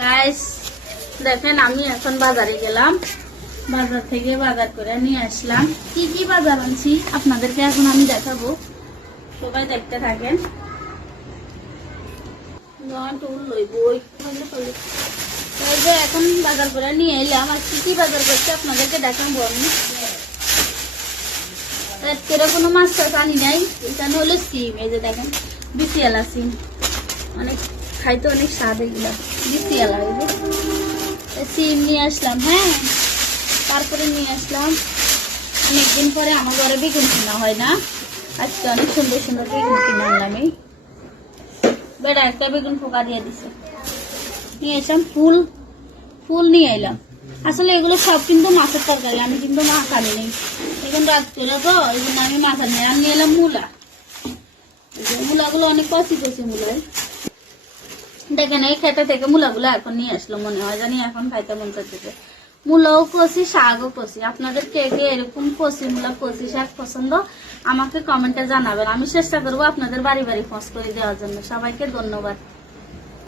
Guys দেখেন আমি এখন বাজারে গেলাম, বাজার থেকে বাজার করে নিয়ে আসলাম। কি কি বাজার আনছি আপনাদেরকে এখন আমি দেখাবো, সবাই দেখতে থাকেন। এখন বাজার করে নিয়ে এলাম, আর কি কি বাজার করছে আপনাদেরকে দেখাবো আমি। কোনো মাছ টাছ আনি নাই, এখানে হলো সিম। এই যে দেখেন বিসিয়ালা সিম, অনেক খাইতে অনেক স্বাদ, এগুলো বিসিয়ালা। সিম নিয়ে আসলাম। হ্যাঁ, তারপরে নিয়ে আসলাম অনেকদিন পরে আমার ঘরে বেগুন কিনা হয় না, আজকে অনেক সুন্দর সুন্দর বেগুন কিনে আনলাম। এই বেড়া একটা বেগুন পোকা দিয়ে দিছে। নিয়ে আসলাম ফুল, ফুল নিয়ে এলাম। আসলে এগুলো সব কিন্তু মাছের তরকারি, আমি কিন্তু মাছ আনি নেই, এখন রাত করে তো এই জন্য আমি মাছ আনি। আর নিয়ে এলাম মূলা, মূলাগুলো অনেক কচি কচি মূলা। দেখেন এই খেতে থেকে মূলাগুলো এখন নিয়ে আসলো, মনে হয় জানি এখন খাইতে মন চাচ্ছে। মূলাও কষি, শাকও কষি। আপনাদের কে কে এরকম কষি মূলা কষি শাক পছন্দ আমাকে কমেন্টে জানাবেন, আমি চেষ্টা করবো আপনাদের বাড়ি বাড়ি পৌঁছ করে দেওয়ার জন্য। সবাইকে ধন্যবাদ।